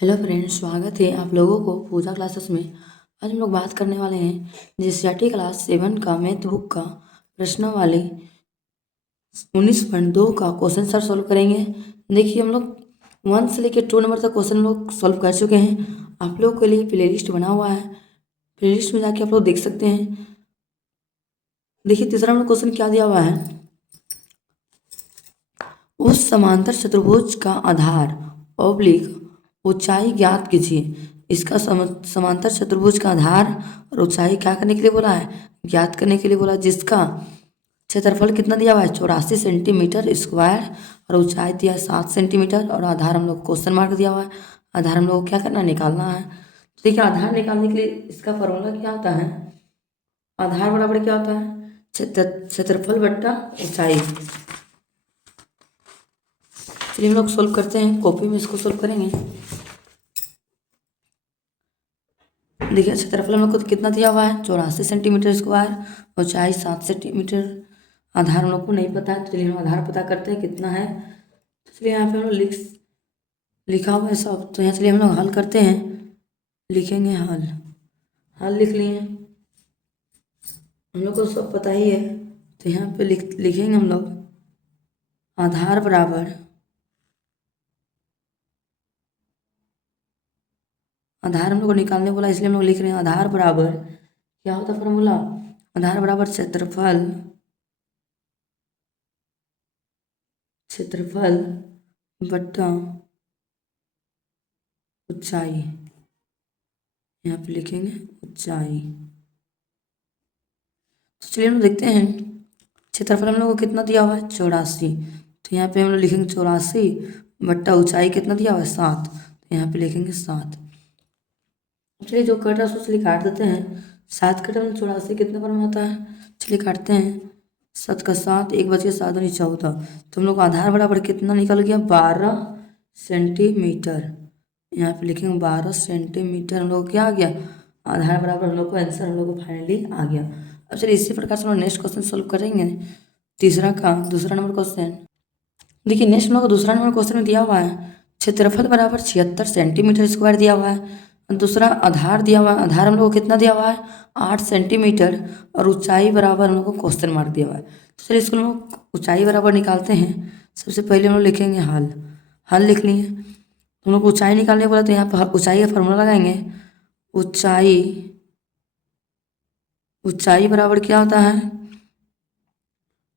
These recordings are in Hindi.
हेलो फ्रेंड्स, स्वागत है आप लोगों को पूजा क्लासेस में। आज हम लोग बात करने वाले हैं जीसीआरटी क्लास 7 का मैथ बुक का प्रश्नावली 19.2 का क्वेश्चन सर सॉल्व करेंगे। देखिए, हम लोग 1 से लेकर 2 नंबर तक क्वेश्चन लोग सॉल्व कर चुके हैं। आप लोगों के लिए प्ले लिस्ट बना हुआ है, प्ले लिस्ट में जाके आप लोग देख सकते हैं। देखिए, तीसरा नंबर क्वेश्चन क्या दिया हुआ है। उस समांतर चतुर्भुज का आधार ऑब्लिक ऊंचाई ज्ञात कीजिए। इसका समांतर चतुर्भुज का आधार और ऊंचाई क्या करने के लिए बोला है, ज्ञात करने के लिए बोला, जिसका क्षेत्रफल कितना दिया हुआ है 84 सेंटीमीटर स्क्वायर और ऊंचाई दिया है 7 सेंटीमीटर और आधार हम लोग क्वेश्चन मार्क दिया हुआ है। आधार हम लोग को क्या करना है, निकालना है। तो देखिए, आधार निकालने के लिए इसका फॉर्मूला क्या होता है। आधार बराबर क्या होता है, क्षेत्रफल बट्टा ऊंचाई। चलिए हम लोग सोल्व करते हैं, कॉपी में इसको सोल्व करेंगे। देखिए, क्षेत्रफल हम लोग को कितना दिया हुआ है 84 सेंटीमीटर स्क्वायर, ऊंचाई 7 सेंटीमीटर। आधार हम लोग को नहीं पता है, तो चलिए हम आधार पता करते हैं कितना है। तो चलिए यहाँ पे हम लोग लिखा हुआ है सब, तो यहाँ चलिए हम लोग हल करते हैं। लिखेंगे हल, हल लिख लिए, हम लोग को सब पता ही है। तो यहाँ पे लिखेंगे हम लोग आधार बराबर, आधार हम लोग को निकालने बोला इसलिए हम लोग लिख रहे हैं आधार बराबर क्या होता है फॉर्मूला। आधार बराबर क्षेत्रफल, क्षेत्रफल बट्टा ऊंचाई। यहाँ पे लिखेंगे ऊंचाई। तो चलिए हम लोग देखते हैं, क्षेत्रफल हम लोग को कितना दिया हुआ है 84। तो यहाँ पे हम लोग लिखेंगे 84 बट्टा ऊंचाई कितना दिया हुआ है 7। तो यहाँ पे लिखेंगे 7। चलिए जो कट रहा है उसको चलिए काट देते हैं। 7 कटा 84 कितने पर में आता है, चलिए काटते हैं। 7 का 7, 1 बच गया, 7 दूनी 14। तो हम लोग को आधार बराबर कितना निकल गया 12 सेंटीमीटर। यहाँ पे लिखेंगे 12 सेंटीमीटर। हम लोग को क्या आ गया, आधार बराबर हम लोग को आंसर हम लोग को फाइनली आ गया। अब चलिए इसी प्रकार से हम लोग नेक्स्ट क्वेश्चन सोल्व करेंगे। तीसरा का दूसरा नंबर क्वेश्चन। देखिए, नेक्स्ट हम लोग को दूसरा नंबर क्वेश्चन में दिया हुआ है क्षेत्रफल बराबर 76 सेंटीमीटर स्क्वायर दिया हुआ है। दूसरा आधार दिया हुआ है, आधार हम लोग को कितना दिया हुआ है 8 सेंटीमीटर और ऊंचाई बराबर हम लोग को क्वेश्चन मार्क दिया हुआ है। तो चलिए इसको हम लोग ऊंचाई बराबर निकालते हैं। सबसे पहले हम लोग लिखेंगे हल, हल लिख लिए। हम लोग को ऊंचाई निकालने बोला, तो यहाँ पर ऊंचाई का फॉर्मूला लगाएंगे। ऊंचाई, ऊंचाई बराबर क्या होता है,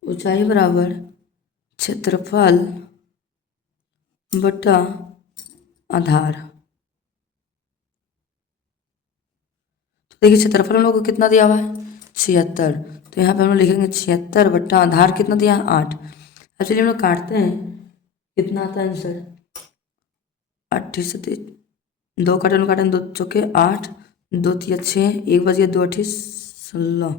ऊंचाई बराबर क्षेत्रफल बटा आधार। तो देखिए, क्षेत्रफल हम लोग को कितना दिया हुआ है 76। तो यहाँ पे हम लोग लिखेंगे 76 बट्टा आधार कितना दिया है 8। अब चलिए हम लोग काटते हैं, कितना आता है आंसर 28 दो काटन काटन 2 चौके 8, 2 तिया 6, 1 बज गया 2 अठी 16।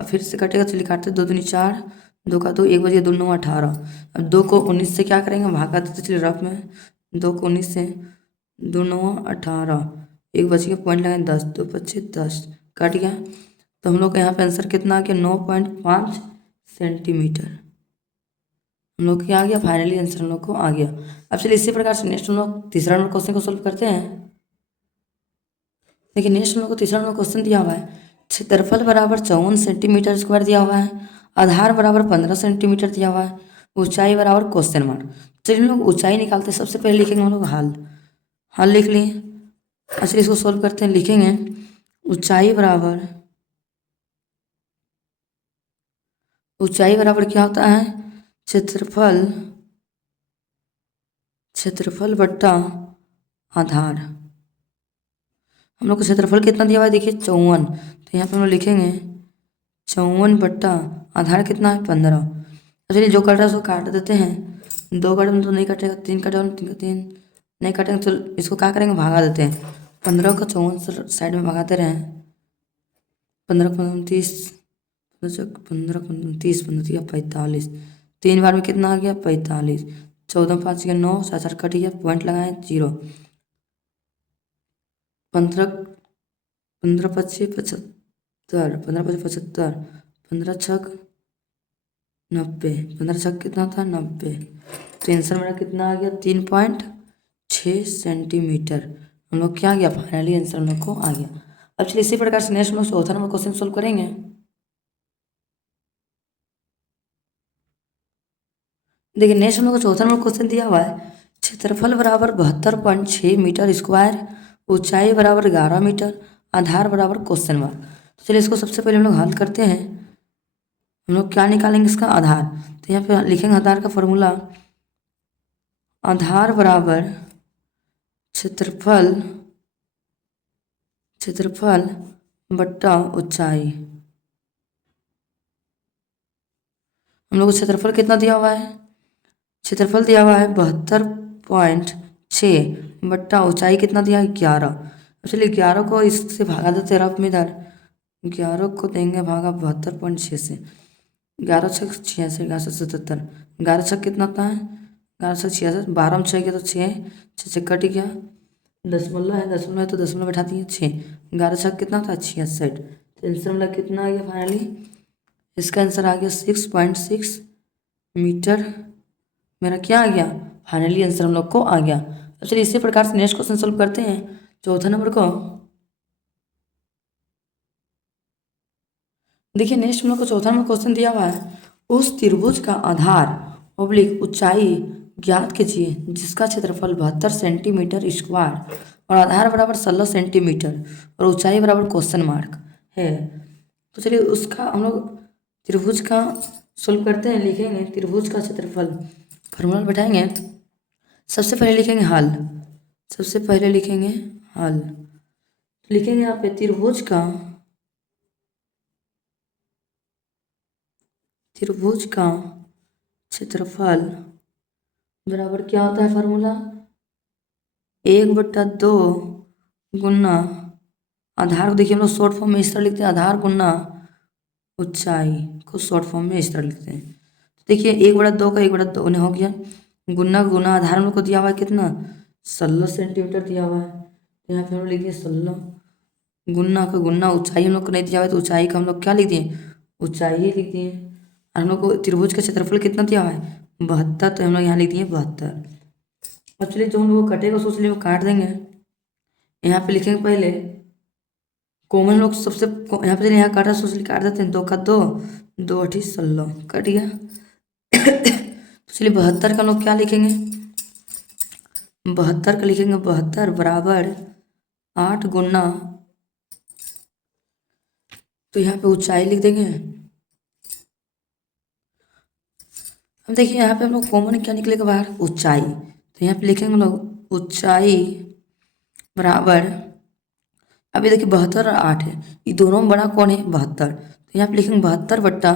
अब फिर से कटेगा, चलिए काटते 2 दूनी 4, 2 का 2, 1 बज गया 2 9 18। अब 2 को 19 से क्या करेंगे, भागा देते चलिए रफ में। 2 को 19 से 2 9 18, 1 बज गया, पॉइंट लगाए 10, 2 पच्चीस 10, कट गया। तो हम लोग का यहाँ पे आंसर कितना आ गया 9.5 सेंटीमीटर। हम लोग क्या आ गया, फाइनली आंसर हम लोग को आ गया। अब चलिए इसी प्रकार से नेक्स्ट हम लोग तीसरा नंबर क्वेश्चन को सोल्व करते हैं। देखिए, नेक्स्ट हम लोग को तीसरा नंबर क्वेश्चन दिया हुआ है क्षेत्रफल बराबर 54 सेंटीमीटर स्क्वायर दिया हुआ है। आधार बराबर 15 सेंटीमीटर दिया हुआ है। ऊंचाई बराबर क्वेश्चन मार्क। चलिए हम लोग ऊंचाई निकालते हैं। सबसे पहले लिखेंगे हम लोग हल, हल लिख लिए। अच्छा, इसको सोल्व करते हैं। लिखेंगे ऊंचाई बराबर, ऊंचाई बराबर क्या होता है क्षेत्रफल, क्षेत्रफल बट्टा आधार। हम लोग को क्षेत्रफल कितना दिया हुआ है देखिए 54। तो यहाँ पे हम लोग लिखेंगे 54 बट्टा आधार कितना है 15। चलिए जो कट रहा है उसको काट देते हैं। 2 काटेंगे तो नहीं कटेगा, 3 काटेगा 3 का 3 नहीं काटेंगे, तो इसको क्या करेंगे, भागा देते हैं। 15 का 54 साइड में भगाते रहें। 15 15 30, 15 15 30, 15 45, 3 बार में कितना आ गया 45। 14 5 गया 9, 7 4 कट गया, पॉइंट लगाए 0। 15 15 25 75, 15 25 75, 15 छक 90, 15 छक कितना था 90। तो आंसर मेरा कितना आ गया 3.4 6 सेंटीमीटर। हम लोग क्या आ गया, फाइनली आंसर हम लोग को आ गया। अब चलिए इसी प्रकार से नेक्स्ट हम लोग चौथा नंबर क्वेश्चन सोल्व करेंगे। देखिए नेक्स्ट हम लोग को चौथा नंबर क्वेश्चन दिया हुआ है, क्षेत्रफल बराबर 72.6 मीटर स्क्वायर, ऊंचाई बराबर 11 मीटर, आधार बराबर क्वेश्चन मार्क। तो चलिए इसको सबसे पहले हम लोग हल करते हैं। हम लोग क्या निकालेंगे, इसका आधार। तो यहाँ पे लिखेंगे आधार का फॉर्मूला, आधार बराबर क्षेत्रफल क्षेत्रफल बट्टा ऊंचाई। हम लोग को क्षेत्रफल कितना दिया हुआ है, क्षेत्रफल दिया हुआ है 72.6 बट्टा ऊंचाई कितना दिया है 11। चलिए 11 को इससे भागा देते रफ में इधर, 11 को देंगे भागा 72.6 से, 11×6 = 66, 11×7 = 77, 11×6 कितना होता है, 11×6 = 66, 12 में 6 गया तो 6 कट गया, दशमलव है, दशमलव है तो दशमलव बैठा दिए 6, 11×6 कितना होता है 66। तो आंसर मतलब कितना आ गया फाइनली, इसका आंसर आ गया 6.6 मीटर। मेरा क्या आ गया, फाइनली आंसर हम लोग को आ गया। तो चलिए इसी प्रकार से नेक्स्ट क्वेश्चन सोल्व करते हैं चौथा नंबर को। देखिए नेक्स्ट हम लोग को चौथा नंबर क्वेश्चन दिया हुआ है, उस त्रिभुज का आधार ऑब्लिक ऊंचाई ज्ञात कीजिए जिसका क्षेत्रफल 72 सेंटीमीटर स्क्वायर और आधार बराबर 16 सेंटीमीटर और ऊंचाई बराबर क्वेश्चन मार्क है। तो चलिए उसका हम लोग त्रिभुज का सोल्व करते हैं। लिखेंगे त्रिभुज का क्षेत्रफल, फॉर्मूला बैठाएंगे। सबसे पहले लिखेंगे हल, सबसे पहले लिखेंगे हल, लिखेंगे यहाँ पे त्रिभुज का क्षेत्रफल बराबर क्या होता है फॉर्मूला, 1/2 गुना आधार को, देखिए हम लोग शॉर्ट फॉर्म में इस तरह लिखते हैं, आधार गुना ऊंचाई को शॉर्ट फॉर्म में इस तरह लिखते हैं। तो देखिए 1/2 का 1/2 हो गया, गुना गुना आधार हम लोग को दिया हुआ है कितना 16 सेंटीमीटर दिया हुआ है, तो यहाँ पे हम लोग लिख दिए 16, गुना का गुना ऊंचाई हम लोग को नहीं दिया हुआ है तो ऊंचाई का हम लोग क्या लिख दिए, ऊंचाई ही लिख दिए। और हम लोग को त्रिभुज का क्षेत्रफल कितना दिया हुआ है 72, तो हम लोग यहाँ लिख दिए 72। अब चलिए जो हम लोग कटेगा सोच लिए वो काट देंगे। यहाँ पे लिखेंगे पहले कॉमन लोग सबसे यहाँ पे यहाँ काटा सोच लिए काट देते हैं, 2 का 2, 2×8 = 16 कट गया। तो चलिए 72 का लोग क्या लिखेंगे, 72 का लिखेंगे 72 बराबर 8 गुना, तो यहाँ पे ऊंचाई लिख देंगे। अब देखिए यहाँ पे हम लोग कॉमन क्या निकलेगा बाहर, ऊंचाई, तो यहाँ पे लिखेंगे हम लोग ऊंचाई बराबर, अभी देखिए 72 और 8 है, ये दोनों में बड़ा कौन है 72, तो यहाँ पे लिखेंगे 72 बट्टा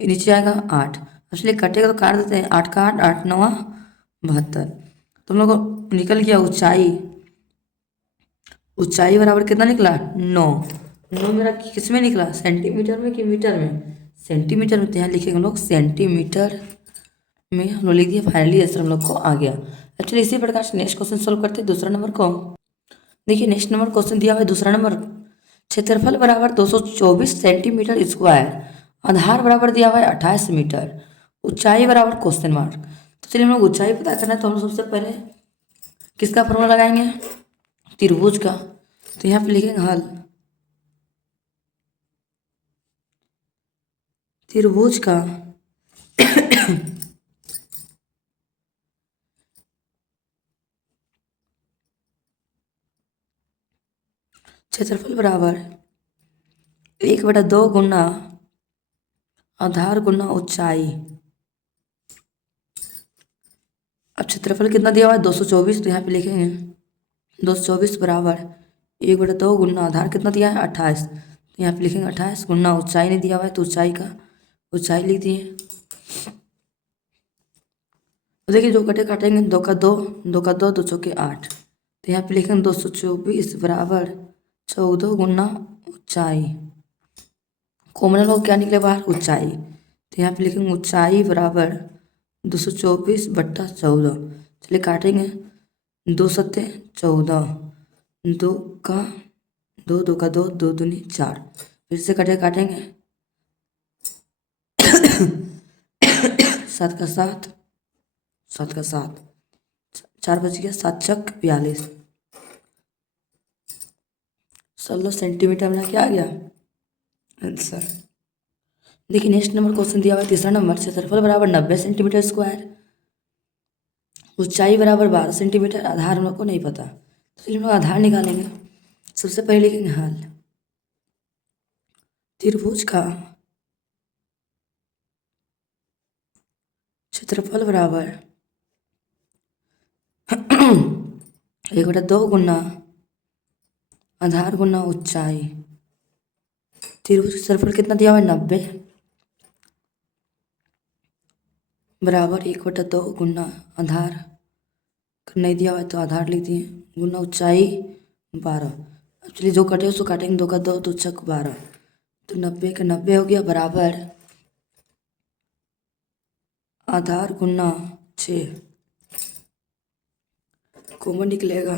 ये नीचे आएगा 8, इसलिए कटेगा तो काट देते हैं, 8 का 8, 8 9 72। तो हम लोग को निकल गया ऊंचाई, ऊंचाई बराबर कितना निकला 9, 9 मेरा किस में निकला सेंटीमीटर में कि मीटर में, सेंटीमीटर में, तो यहाँ लिखेंगे हम लोग सेंटीमीटर में, हम लोग लिख दिए, फाइनली आंसर हम लोग को आ गया। एक्चुअली इसी प्रकार से नेक्स्ट क्वेश्चन सोल्व करते हैं दूसरा नंबर को। देखिए नेक्स्ट नंबर क्वेश्चन दिया हुआ है दूसरा नंबर, क्षेत्रफल बराबर 224 सेंटीमीटर स्क्वायर, आधार बराबर दिया हुआ है 28 मीटर, ऊंचाई बराबर क्वेश्चन मार्क। तो चलिए हम लोग ऊंचाई पता करना है, तो हम सबसे पहले किसका फॉर्मूला लगाएंगे, त्रिभुज का। तो यहाँ पे लिखेंगे हल, त्रिभुज का क्षेत्रफल बराबर 1/2 गुना आधार गुना ऊंचाई। अब क्षेत्रफल कितना दिया हुआ है 224, तो यहाँ पे लिखेंगे 224 बराबर 1/2 गुना आधार कितना दिया है 28, तो यहाँ पे लिखेंगे 28 गुना ऊंचाई नहीं दिया हुआ है तो ऊंचाई का ऊंचाई लिख दिए। तो देखिए जो कटे काटेंगे, 2 का 2, 2 का 2, 2 चौके 8, तो यहाँ पे लिखेंगे 224 बराबर 14 गुना ऊंचाई, कॉमन लोग क्या निकले बाहर ऊंचाई, तो यहाँ पे लिखेंगे ऊंचाई बराबर 224 बट्टा 14। चलिए काटेंगे, 2 सत्ते 14, 2 का 2, 2 का 2, 2 दूनी 4, फिर से काटेंगे 7 का 7, 7 का 7, 4 बच गया, 7 चक 42, 16 सेंटीमीटर में क्या आ गया आंसर। देखिए नेक्स्ट नंबर क्वेश्चन दिया हुआ है तीसरा नंबर, क्षेत्रफल बराबर 90 सेंटीमीटर स्क्वायर, ऊंचाई बराबर 12 सेंटीमीटर, आधार हम लोग को नहीं पता, तो चलिए हम लोग आधार निकालेंगे। सबसे पहले लिखेंगे हल, त्रिभुज का क्षेत्रफल बराबर 1/2 गुना आधार गुना ऊंचाई, त्रिभुज का क्षेत्रफल कितना दिया हुआ है 90, बराबर 1/2 गुना आधार नहीं दिया हुआ है तो आधार लिख दिए, गुना ऊंचाई 12। अब चलिए जो कटे उसको काटेंगे, 2 का 2, 2 छक 12, तो 90 का 90 हो गया, बराबर आधार गुना 6, कॉमन निकलेगा,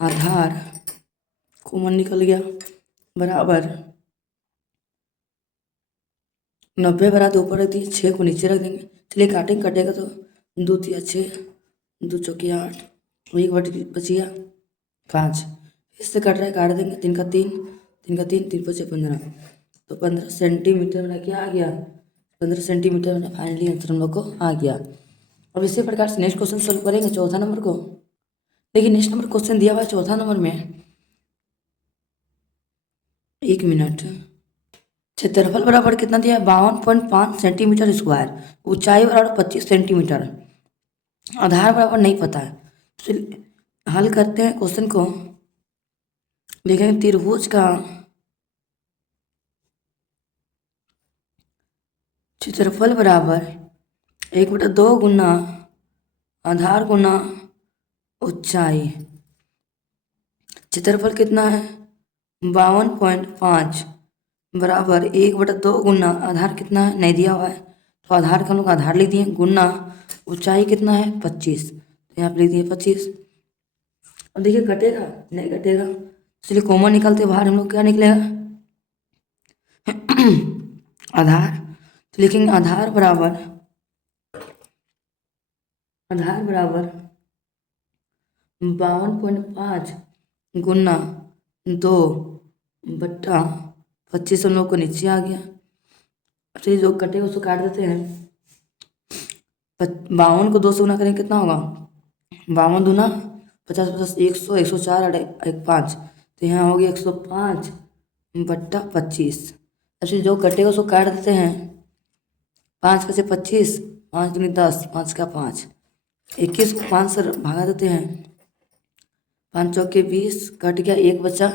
आधार कॉमन निकल गया, बराबर 90 बरा 2 ऊपर रख दिए, 6 को नीचे रख देंगे। चलिए काटेंगे, कटेगा तो 2 तिया 6, 2 चौकी 8, 1 बचिया 5, इससे कट रहा है, काट देंगे, 3 का 3, 3 का 3, 3 बचे 15, तो 15 सेंटीमीटर मेरा क्या आ गया, 15 सेंटीमीटर मेरा फाइनली आंसर हम लोग को आ गया। अब इसी प्रकार से नेक्स्ट क्वेश्चन सॉल्व करेंगे चौथा नंबर को। देखिए नेक्स्ट नंबर क्वेश्चन दिया हुआ है चौथा नंबर में, 1 मिनट, क्षेत्रफल बराबर कितना दिया है 52.5 सेंटीमीटर स्क्वायर, ऊंचाई बराबर 25 सेंटीमीटर, आधार बराबर नहीं पता है, तो चलिए हल करते हैं क्वेश्चन को। लिखेंगे त्रिभुज का क्षेत्रफल बराबर 1/2 गुना आधार गुना ऊंचाई, क्षेत्रफल कितना है 52.5, बराबर 1/2 गुना आधार कितना है नहीं दिया हुआ है, तो आधार का हम लोग आधार लिख दिए, गुना ऊंचाई कितना है 25, तो यहाँ पर लिख दिए 25। अब देखिए कटेगा नहीं कटेगा, चलिए कॉमन निकालते बाहर हम लोग क्या निकलेगा आधार, तो लिखेंगे आधार बराबर 52.5 गुना 2/25 हम लोग को नीचे आ गया। चलिए जो कटेगा उसको काट देते हैं, 52 को 2 से गुना करेंगे कितना होगा 52 दूना 50, 50 100, 104 और 1 5, तो यहाँ हो गया 105/25। अच्छा जो कटेगा उसको काट देते हैं, 5 का से 25, 5 दूनी 10, 5 का 5, 21 को 5 से भागा देते हैं, 5 चौके 20, कट गया 1 बचा,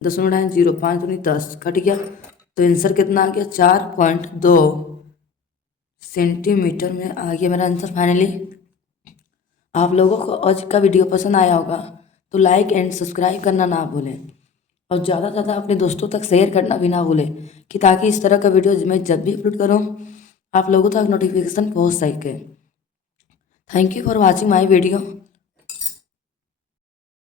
10 उड़ाए 0, 5 दूनी 10, कट गया, तो आंसर कितना आ गया 4.2 सेंटीमीटर में आ गया मेरा आंसर फाइनली। आप लोगों को आज का वीडियो पसंद आया होगा तो लाइक एंड सब्सक्राइब करना ना भूलें, और ज़्यादा से ज़्यादा अपने दोस्तों तक शेयर करना भी ना भूलें, कि ताकि इस तरह का वीडियो मैं जब भी अपलोड करूँ आप लोगों तक नोटिफिकेशन पहुँच सके। Thank you for watching my video.